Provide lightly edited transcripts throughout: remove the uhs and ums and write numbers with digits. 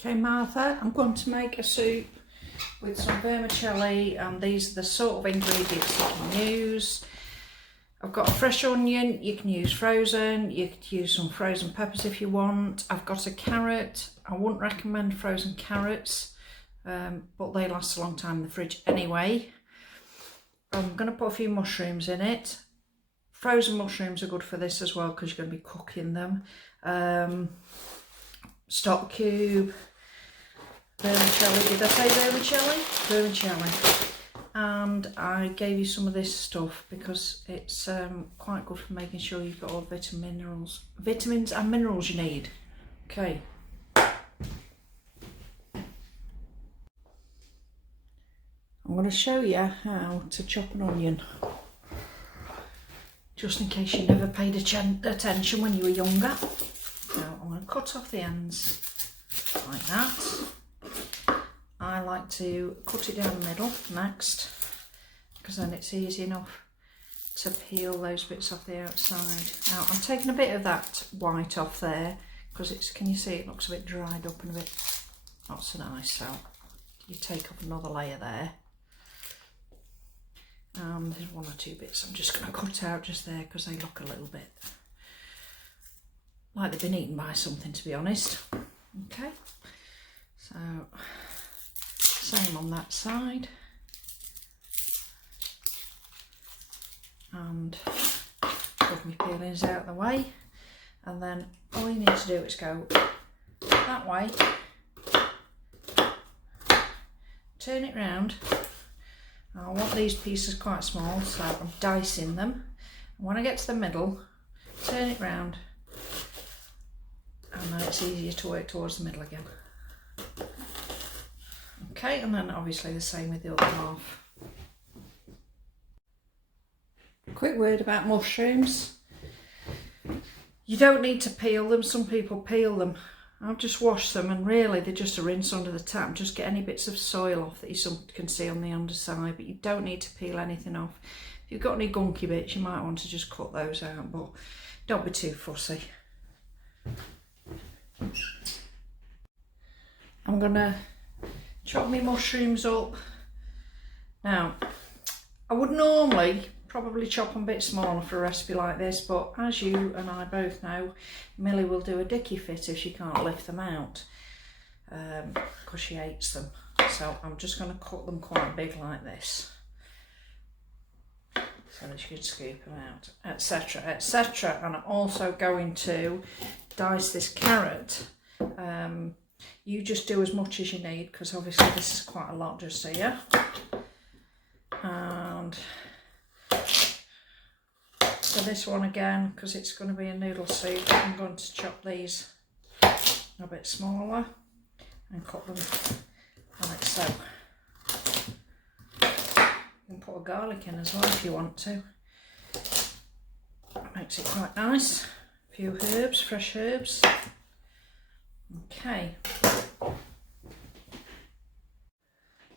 Okay, Martha, I'm going to make a soup with some vermicelli, and these are the sort of ingredients you can use. I've got a fresh onion, you can use frozen, you could use some frozen peppers if you want. I've got a carrot. I wouldn't recommend frozen carrots, but they last a long time in the fridge anyway. I'm going to put a few mushrooms in it. Frozen mushrooms are good for this as well because you're going to be cooking them. Stock cube, vermicelli. Did I say vermicelli? Vermicelli. And I gave you some of this stuff because it's quite good for making sure you've got all the vitamins and minerals you need. Okay. I'm going to show you how to chop an onion, just in case you never paid attention when you were younger. Now I'm going to cut off the ends like that. I like to cut it down the middle next, because then it's easy enough to peel those bits off the outside. Now I'm taking a bit of that white off there because it's, can you see, it looks a bit dried up and a bit not so nice, so you take off another layer there. There's one or two bits I'm just going to cut out just there because they look a little bit like they've been eaten by something, to be honest. Okay, so same on that side, and put my peelings out of the way, and then all you need to do is go that way, turn it round. I want these pieces quite small, so I'm dicing them. And when I get to the middle, turn it round, and then it's easier to work towards the middle again. Okay, and then obviously the same with the other half. Quick word about mushrooms. You don't need to peel them. Some people peel them. I've just washed them, and really they're just a rinse under the tap. Just get any bits of soil off that you can see on the underside, but you don't need to peel anything off. If you've got any gunky bits, you might want to just cut those out, but don't be too fussy. I'm gonna chop my mushrooms up. Now, I would normally probably chop them a bit smaller for a recipe like this, but as you and I both know, Millie will do a dicky fit if she can't lift them out, because she hates them. So I'm just going to cut them quite big like this, so that you can scoop them out, etc, etc. And I'm also going to dice this carrot. You just do as much as you need, because obviously this is quite a lot just here. And for this one again, because it's going to be a noodle soup, I'm going to chop these a bit smaller and cut them like so. You can put a garlic in as well if you want to. It makes it quite nice. A few herbs, fresh herbs. Okay.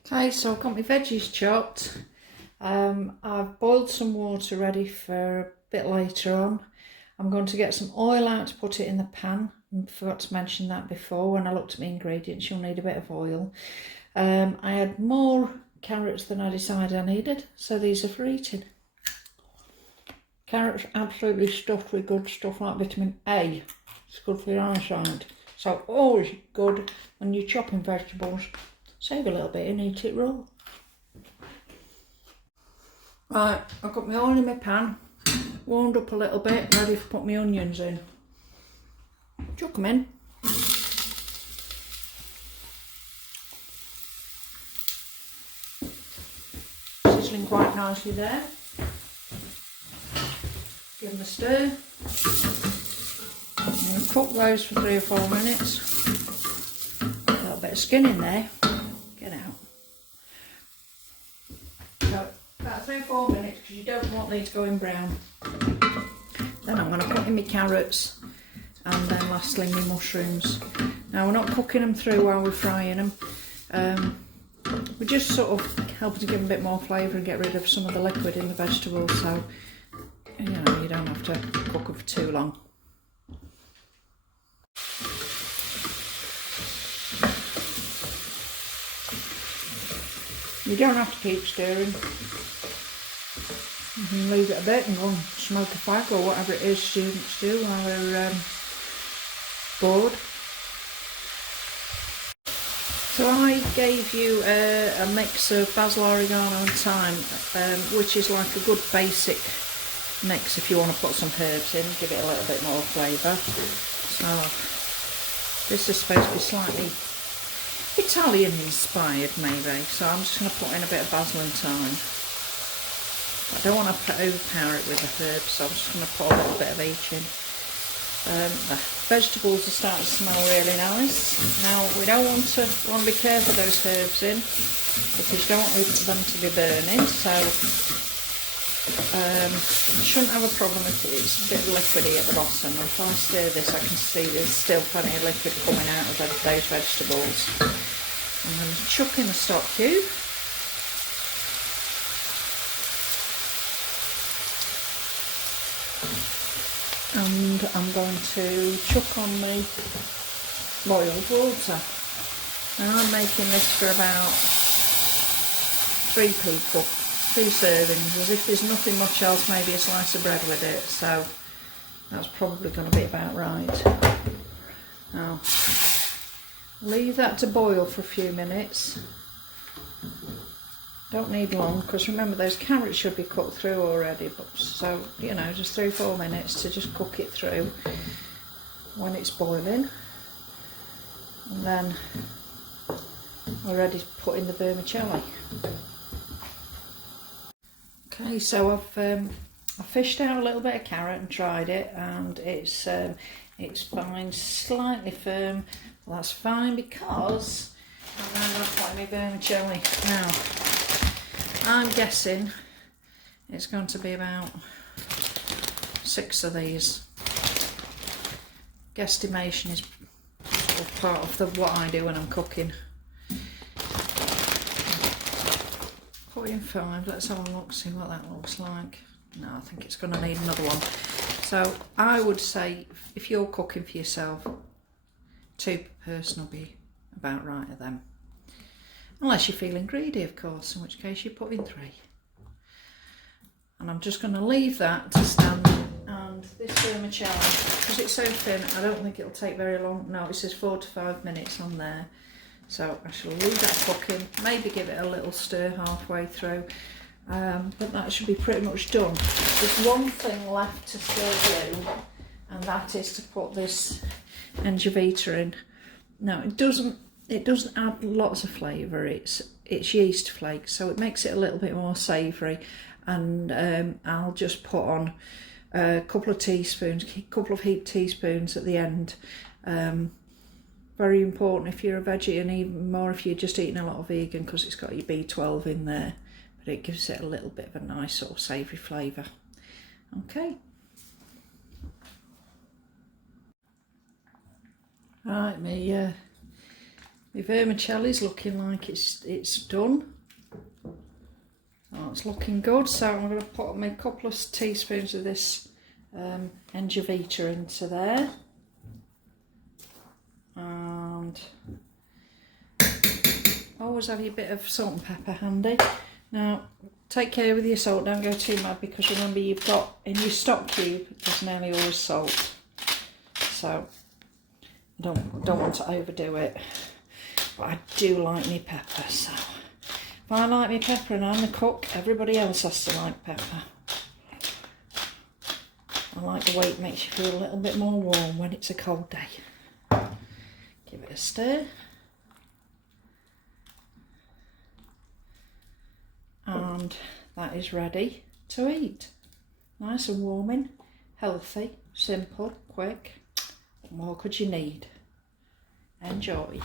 Okay, so I've got my veggies chopped. I've boiled some water ready for a bit later on. I'm going to get some oil out to put it in the pan. I forgot to mention that before. When I looked at my ingredients, you'll need a bit of oil. I had more carrots than I decided I needed, so these are for eating. Carrots absolutely stuffed with good stuff like vitamin A. It's good for your eyesight. So always good when you're chopping vegetables. Save a little bit and eat it raw. Right, I've got my oil in my pan, warmed up a little bit, ready to put my onions in. Chuck them in. Sizzling quite nicely there. Give them a stir. And cook those for 3 or 4 minutes. A little bit of skin in there. Get out. So, about 3 or 4 minutes, because you don't want these going brown. Then I'm going to put in my carrots, and then lastly my mushrooms. Now we're not cooking them through while we're frying them. We're just sort of helping to give them a bit more flavour and get rid of some of the liquid in the vegetables, so you know, you don't have to cook them for too long. You don't have to keep stirring. You can leave it a bit and go and smoke a fag or whatever it is students do while they're bored. So I gave you a mix of basil, oregano and thyme, which is like a good basic mix if you want to put some herbs in, give it a little bit more flavour. So this is supposed to be slightly Italian inspired maybe, so I'm just going to put in a bit of basil and thyme. I don't want to overpower it with the herbs, so I'm just going to put a little bit of each in. The vegetables are starting to smell really nice. Now we don't want to be careful with those herbs in, because you don't want them to be burning, so you shouldn't have a problem if it's a bit liquidy at the bottom. If I stir this, I can see there's still plenty of liquid coming out of those vegetables. I'm going to chuck in the stock cube. And I'm going to chuck on the boiled water. Now I'm making this for about 3 people, 2 servings, as if there's nothing much else, maybe a slice of bread with it, so that's probably going to be about right. Now, leave that to boil for a few minutes. Don't need long, because remember those carrots should be cooked through already, but so, you know, just 3-4 minutes to just cook it through when it's boiling. And then we're ready to put in the vermicelli. Okay, so I've fished out a little bit of carrot and tried it, and it's fine, slightly firm. Well, that's fine, because I'm now going to put in my vermicelli. Now, I'm guessing it's going to be about 6 of these. Guesstimation is part of what I do when I'm cooking. Put in 5, let's have a look, see what that looks like. No, I think it's going to need another one. So I would say if you're cooking for yourself, 2 per person will be about right of them. Unless you're feeling greedy, of course, in which case you put in 3. And I'm just going to leave that to stand. And this vermicelli, because it's so thin, I don't think it'll take very long. No, it says 4 to 5 minutes on there. So I shall leave that cooking, maybe give it a little stir halfway through. But that should be pretty much done. There's one thing left to still do, and that is to put this Engevita in. Now, it doesn't add lots of flavour, it's yeast flakes, so it makes it a little bit more savoury. And I'll just put on a couple of heaped teaspoons at the end. Very important if you're a veggie, and even more if you're just eating a lot of vegan, because it's got your B12 in there, but it gives it a little bit of a nice sort of savoury flavour. Okay. Right, my vermicelli's looking like it's done. Oh, it's looking good, so I'm going to put a couple of teaspoons of this Engevita into there. And always have your bit of salt and pepper handy. Now, take care with your salt, don't go too mad, because remember you've got in your stock cube there's nearly always salt. So don't want to overdo it. But I do like my pepper, so if I like my pepper and I'm the cook, everybody else has to like pepper. I like the way it makes you feel a little bit more warm when it's a cold day. Give it a stir. And that is ready to eat. Nice and warming, healthy, simple, quick. What more could you need? Enjoy.